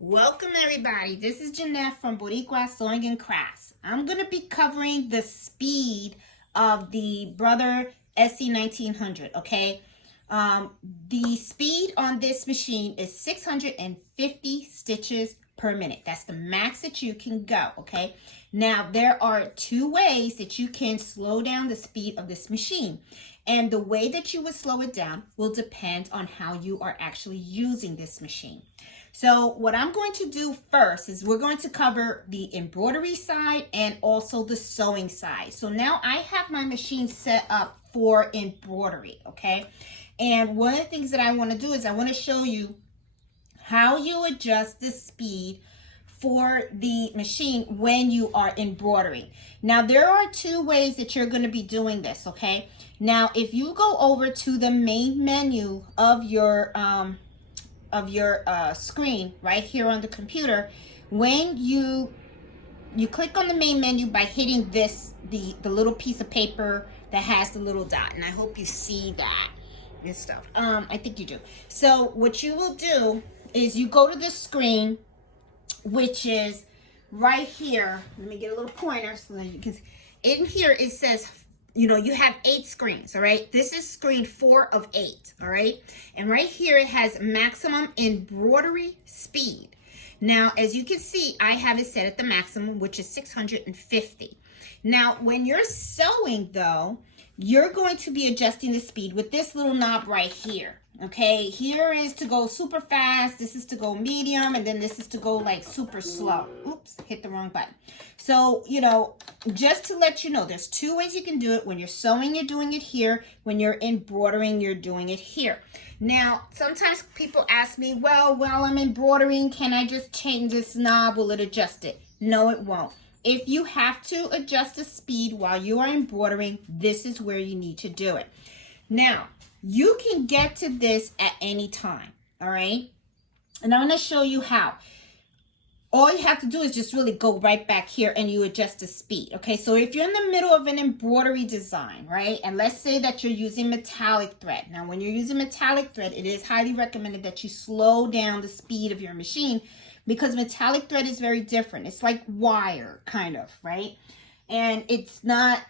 Welcome everybody, this is Jeanette from Boricua Sewing and Crafts. I'm going to be covering the speed of the Brother SE1900, okay? The speed on this machine is 650 stitches per minute. That's the max that you can go, okay? Now, there are two ways that you can slow down the speed of this machine. And the way that you would slow it down will depend on how you are actually using this machine. So what I'm going to do first is we're going to cover the embroidery side and also the sewing side. So now I have my machine set up for embroidery, okay? And one of the things that I want to do is I want to show you how you adjust the speed for the machine when you are embroidering. Now there are two ways that you're going to be doing this, okay? Now if you go over to the main menu of your screen right here on the computer, when you click on the main menu by hitting this the little piece of paper that has the little dot, and I hope you see that and stuff. I think you do. So what you will do is you go to the screen, which is right here. Let me get a little pointer so that you can see. In here it says, you have 8 screens, all right? This is screen 4 of 8, all right? And right here it has maximum embroidery speed. Now, as you can see, I have it set at the maximum, which is 650. Now, when you're sewing, though, you're going to be adjusting the speed with this little knob right here. Okay, here is to go super fast, this is to go medium, and then this is to go like super slow. Oops, hit the wrong button. So, just to let you know, there's 2 ways you can do it. When you're sewing, you're doing it here. When you're embroidering, you're doing it here. Now, sometimes people ask me, well, while I'm embroidering, can I just change this knob? Will it adjust it? No, it won't. If you have to adjust the speed while you are embroidering, this is where you need to do it. Now, you can get to this at any time, all right? And I'm going to show you how. All you have to do is just really go right back here and you adjust the speed, okay? So if you're in the middle of an embroidery design, right? And let's say that you're using metallic thread. Now, when you're using metallic thread, it is highly recommended that you slow down the speed of your machine because metallic thread is very different. It's like wire, kind of, right? And it's not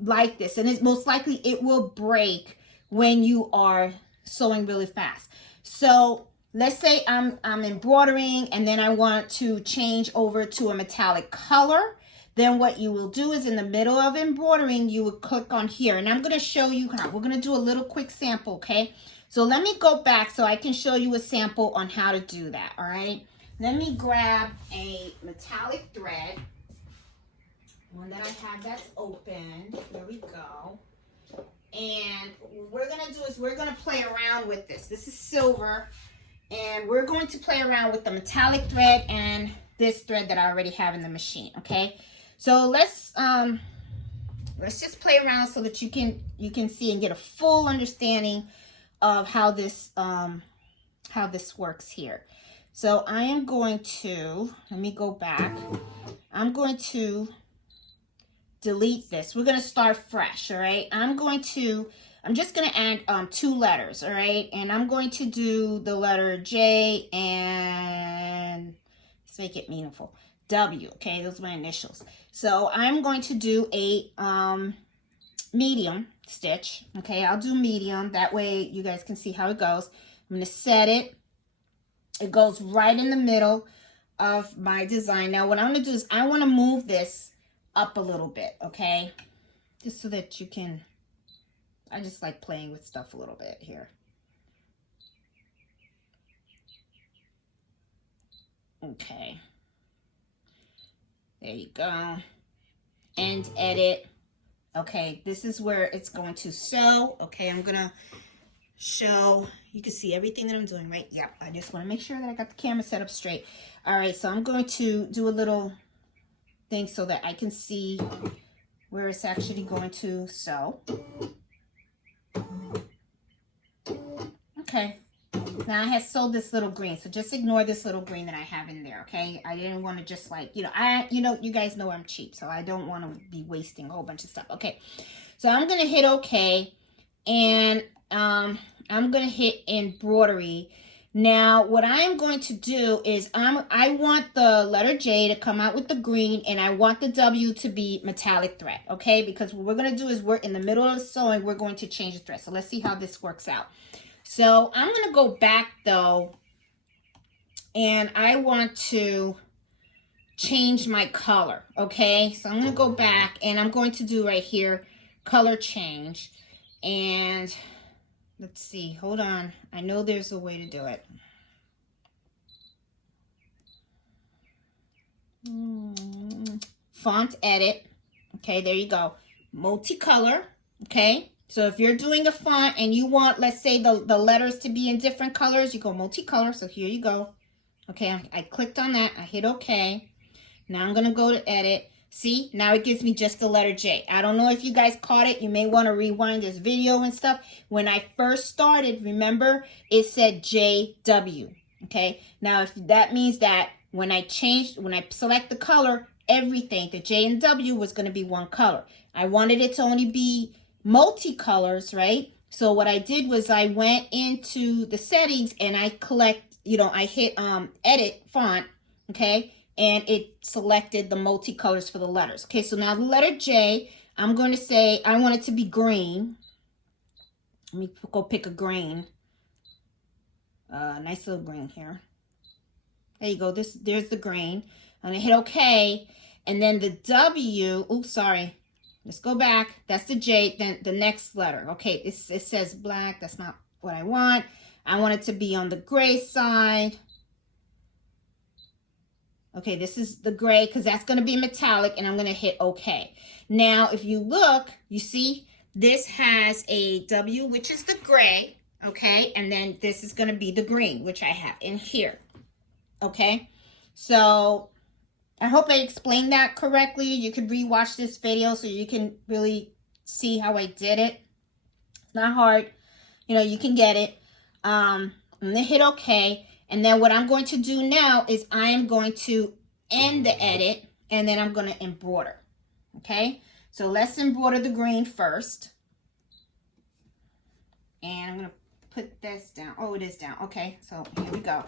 like this. And it's most likely it will break when you are sewing really fast. So let's say I'm embroidering and then I want to change over to a metallic color. Then what you will do is in the middle of embroidering, you would click on here. And I'm going to show you how. We're going to do a little quick sample, okay? So let me go back so I can show you a sample on how to do that, all right? Let me grab a metallic thread. One that I have that's open. There we go. And what we're going to do is we're going to play around with this. This is silver. And we're going to play around with the metallic thread and this thread that I already have in the machine, okay? So let's just play around so that you can see and get a full understanding of how this works here. So I am going to, let me go back. I'm going to delete this. We're going to start fresh, all right? I'm just going to add 2 letters, all right? And I'm going to do the letter J and let's make it meaningful. W, okay? Those are my initials. So I'm going to do a medium stitch, okay? I'll do medium. That way you guys can see how it goes. I'm going to set it. It goes right in the middle of my design. Now what I'm going to do is I want to move this up a little bit, okay? Just so that you can, I just like playing with stuff a little bit here. Okay. There you go. End edit. Okay, this is where it's going to sew. Okay, I'm going to show, you can see everything that I'm doing, right? Yep, I just want to make sure that I got the camera set up straight. All right, so I'm going to do a little thing so that I can see where it's actually going to sew. Okay, now I have sewed this little green, so just ignore this little green that I have in there, okay? I didn't want to just like, you guys know I'm cheap, so I don't want to be wasting a whole bunch of stuff. Okay, so I'm going to hit okay, and I'm going to hit embroidery. Now, what I'm going to do is I want the letter J to come out with the green, and I want the W to be metallic thread, okay? Because what we're going to do is we're in the middle of the sewing, we're going to change the thread. So let's see how this works out. So I'm going to go back, though, and I want to change my color, okay? So I'm going to go back, and I'm going to do right here, color change. And let's see, hold on. I know there's a way to do it. Font edit. Okay, there you go. Multicolor. Okay, so if you're doing a font and you want, let's say, the letters to be in different colors, you go multicolor. So here you go. Okay, I clicked on that. I hit OK. Now I'm going to go to edit. See, now it gives me just the letter J. I don't know if you guys caught it. You may want to rewind this video and stuff. When I first started, remember, it said JW. Okay, now if that means that when I select the color, everything, the J and W was going to be one color. I wanted it to only be multicolors, right? So what I did was I went into the settings and I I hit edit font, okay? And it selected the multicolors for the letters. Okay, so now the letter J, I'm going to say I want it to be green. Let me go pick a green. Nice little green here. There you go. There's the green. I'm going to hit OK. And then the W, oops, sorry. Let's go back. That's the J, then the next letter. Okay, it says black. That's not what I want. I want it to be on the gray side. Okay, this is the gray because that's going to be metallic, and I'm going to hit OK. Now, if you look, you see this has a W, which is the gray, okay? And then this is going to be the green, which I have in here, okay? So I hope I explained that correctly. You could rewatch this video so you can really see how I did it. It's not hard. You can get it. I'm going to hit OK. And then what I'm going to do now is I am going to end the edit, and then I'm going to embroider. Okay, so let's embroider the green first. And I'm going to put this down. Oh, it is down. Okay, so here we go.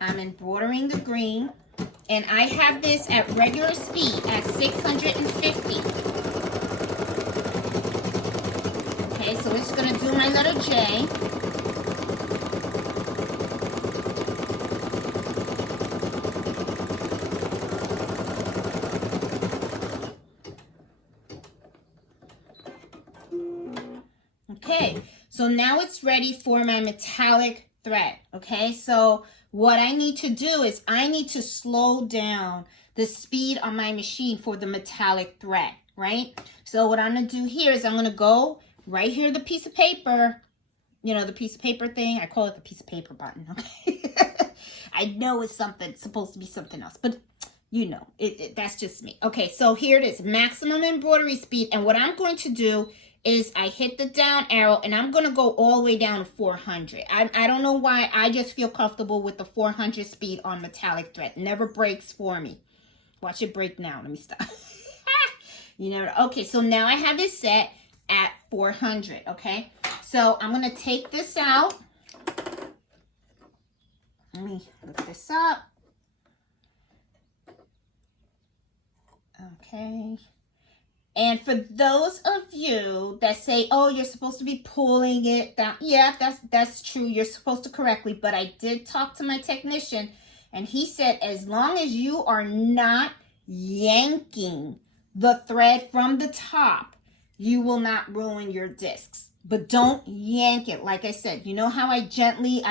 I'm embroidering the green, and I have this at regular speed at 650. Okay, so it's going to do my letter J. Okay, so now it's ready for my metallic thread. Okay, so what I need to do is I need to slow down the speed on my machine for the metallic thread, right? So what I'm going to do here is I'm going to go right here, the piece of paper, the piece of paper thing. I call it the piece of paper button, okay? I know it's supposed to be something else, but that's just me. Okay, so here it is, maximum embroidery speed. And what I'm going to do is I hit the down arrow, and I'm going to go all the way down to 400. I don't know why. I just feel comfortable with the 400 speed on metallic thread. Never breaks for me. Watch it break now. Let me stop. Okay, so now I have it set at 400, okay? So I'm going to take this out. Let me lift this up. Okay. And for those of you that say, oh, you're supposed to be pulling it down. Yeah, that's true. You're supposed to correctly. But I did talk to my technician, and he said as long as you are not yanking the thread from the top, you will not ruin your discs. But don't yank it. Like I said, you know how I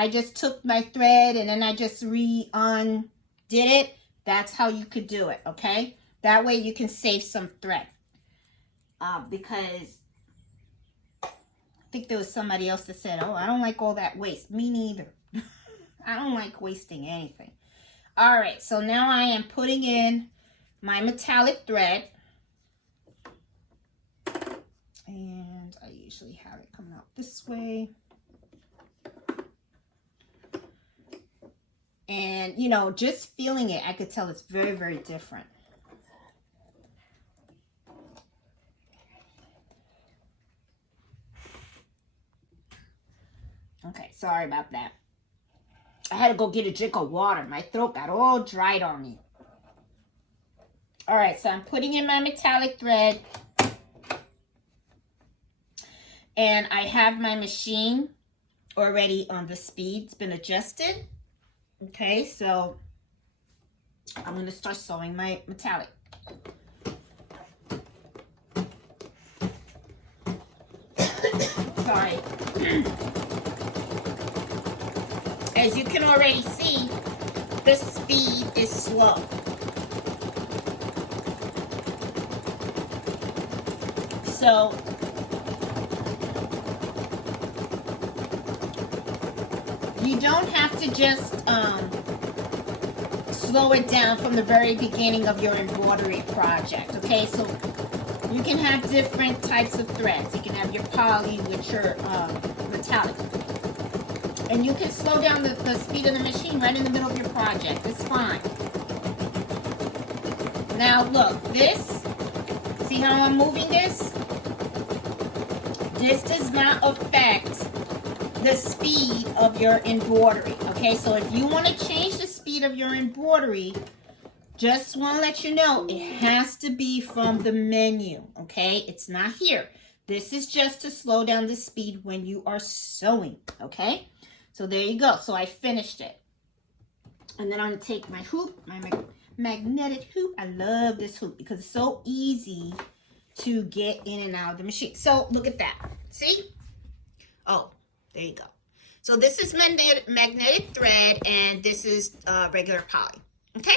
just took my thread and then I just undid it? That's how you could do it, okay? That way you can save some thread. Because I think there was somebody else that said, oh, I don't like all that waste. Me neither. I don't like wasting anything. All right, so now I am putting in my metallic thread. And I usually have it coming out this way. And, just feeling it, I could tell it's very, very different. Okay, sorry about that. I had to go get a drink of water. My throat got all dried on me. All right, so I'm putting in my metallic thread. And I have my machine already on the speed. It's been adjusted. Okay, so I'm going to start sewing my metallic. Sorry. As you can already see, the speed is slow. So you don't have to just slow it down from the very beginning of your embroidery project, okay? So you can have different types of threads. You can have your poly with your metallic. And you can slow down the speed of the machine right in the middle of your project. It's fine. Now look, this, see how I'm moving this? This does not affect the speed of your embroidery, okay? So if you want to change the speed of your embroidery, just want to let you know, it has to be from the menu, okay? It's not here. This is just to slow down the speed when you are sewing, okay? So there you go. So I finished it. And then I'm going to take my hoop, my magnetic hoop. I love this hoop because it's so easy to get in and out of the machine. So look at that. See? Oh, there you go. So this is magnetic thread and this is regular poly. Okay?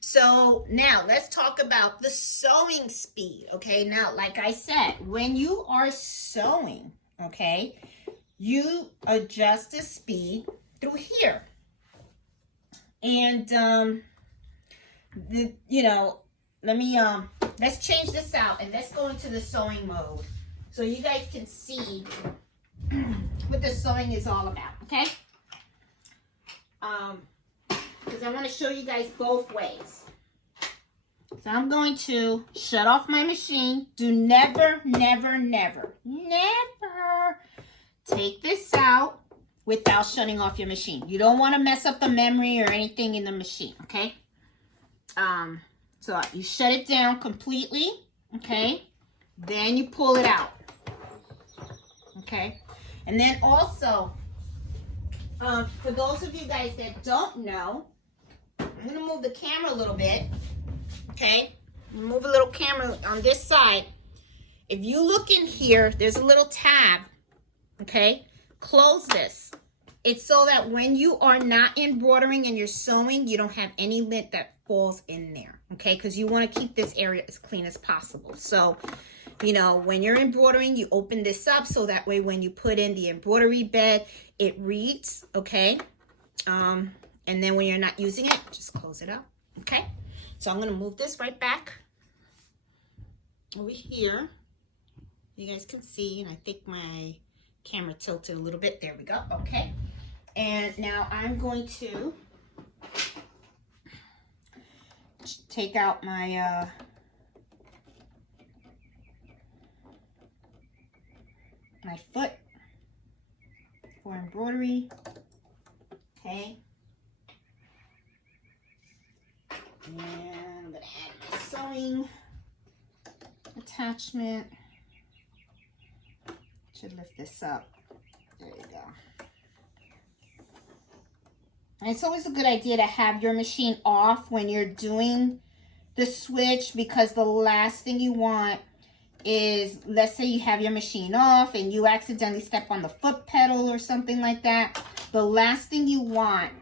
So now let's talk about the sewing speed. Okay? Now, like I said, when you are sewing, okay, you adjust the speed through here. And, let's change this out and let's go into the sewing mode so you guys can see what the sewing is all about, okay? Because I want to show you guys both ways. So I'm going to shut off my machine. Do never take this out without shutting off your machine. You don't want to mess up the memory or anything in the machine, okay? So you shut it down completely, okay? Then you pull it out, okay? And then also, for those of you guys that don't know, I'm going to move the camera a little bit, okay? Move a little camera on this side. If you look in here, there's a little tab, okay? Close this. It's so that when you are not embroidering and you're sewing, you don't have any lint that falls in there, okay? Because you want to keep this area as clean as possible. So, you know, when you're embroidering, you open this up so that way when you put in the embroidery bed, it reads, okay? And then when you're not using it, just close it up, okay? So I'm going to move this right back over here. You guys can see, and I think my camera tilted a little bit. There we go, okay? And now I'm going to take out my my foot for embroidery, okay? And I'm gonna add my sewing attachment. Should lift this up. There you go. And it's always a good idea to have your machine off when you're doing the switch, because the last thing you want is, let's say you have your machine off and you accidentally step on the foot pedal or something like that. The last thing you want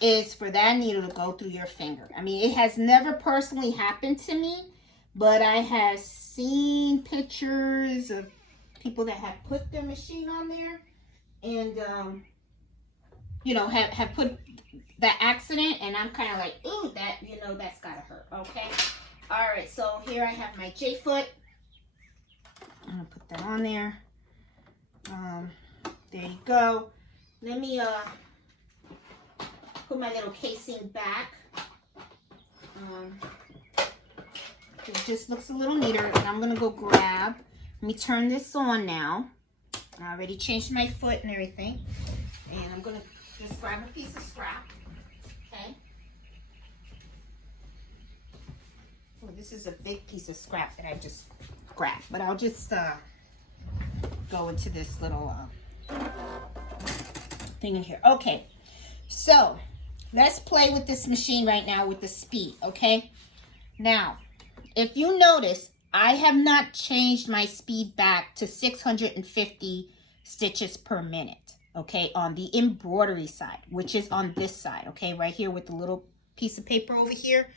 is for that needle to go through your finger. I mean, it has never personally happened to me, but I have seen pictures of people that have put their machine on there and, you know, have put that accident, and I'm kind of like, ooh, that, you know, that's gotta hurt, okay? All right, so here I have my J-foot. I'm gonna put that on there. There you go. Let me put my little casing back. It just looks a little neater, and I'm gonna go grab. Let me turn this on now. I already changed my foot and everything, and I'm gonna Just grab a piece of scrap. Okay. Oh, this is a big piece of scrap that I just grabbed, but I'll just go into this little thing in here. Okay, so let's play with this machine right now with the speed. Okay, now if you notice, I have not changed my speed back to 650 stitches per minute. Okay, on the embroidery side, which is on this side. Okay, right here with the little piece of paper over here.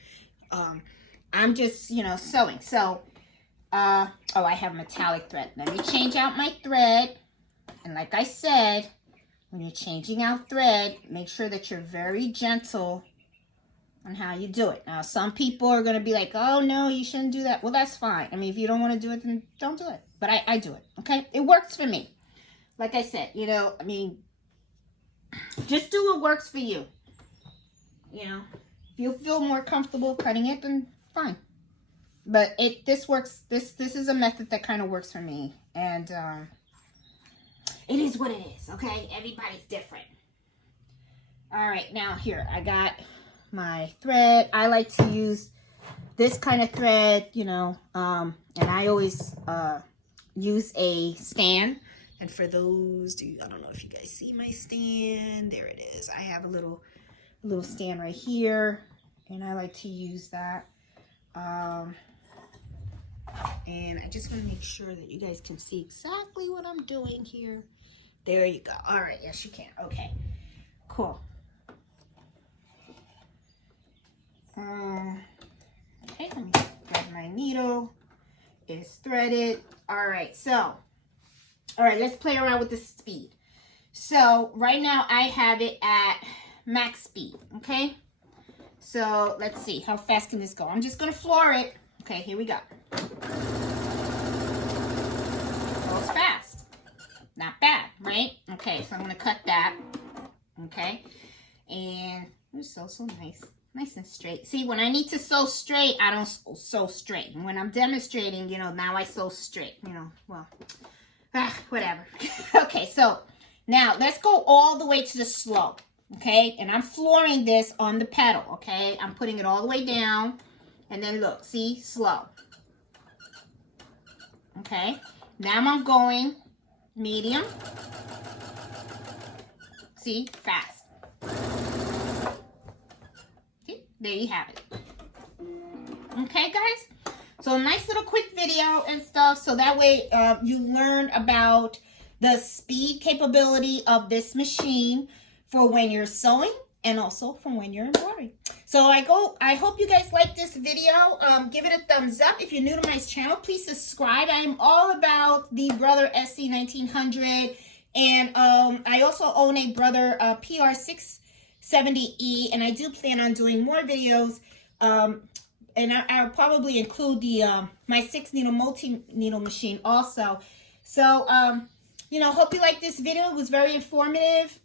I'm just, you know, sewing. So, oh, I have metallic thread. Let me change out my thread. And like I said, when you're changing out thread, make sure that you're very gentle on how you do it. Now, some people are going to be like, oh, no, you shouldn't do that. Well, that's fine. I mean, if you don't want to do it, then don't do it. But I do it, okay? It works for me. Like I said, you know, I mean, just do what works for you. You know, if you feel more comfortable cutting it, then fine. But this works. This is a method that kind of works for me, and it is what it is. Okay, everybody's different. All right, now here I got my thread. I like to use this kind of thread, you know, and I always use a stand. And for those, I don't know if you guys see my stand. There it is. I have a little stand right here, and I like to use that. And I just want to make sure that you guys can see exactly what I'm doing here. There you go. All right. Yes, you can. Okay. Cool. Okay. Let me grab my needle. It's threaded. All right. So, all right. Let's play around with the speed. So right now I have it at max speed. Okay. So let's see. How fast can this go? I'm just going to floor it. Okay. Here we go. Goes fast. Not bad, right? Okay, so I'm going to cut that. Okay. And it's so nice. Nice and straight. See, when I need to sew straight, I don't sew straight. And when I'm demonstrating, you know, now I sew straight. You know, well, whatever. Okay, so now let's go all the way to the slope. Okay, and I'm flooring this on the pedal. Okay, I'm putting it all the way down. And then look, see, slow. Okay, now I'm going medium. See, fast. See, there you have it. Okay, guys. So nice little quick video and stuff. So that way you learn about the speed capability of this machine for when you're sewing and also for when you're embroidering. So I hope you guys like this video. Give it a thumbs up. If you're new to my channel, please subscribe. I'm all about the Brother SE1900. And I also own a Brother PR670E. And I do plan on doing more videos. And I'll probably include the my 6-needle multi-needle machine also. So, you know, hope you like this video. It was very informative.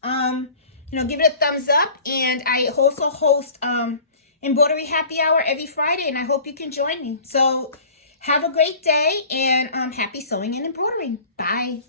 You know, give it a thumbs up. And I also host Embroidery Happy Hour every Friday, and I hope you can join me. So have a great day, and happy sewing and embroidering. Bye.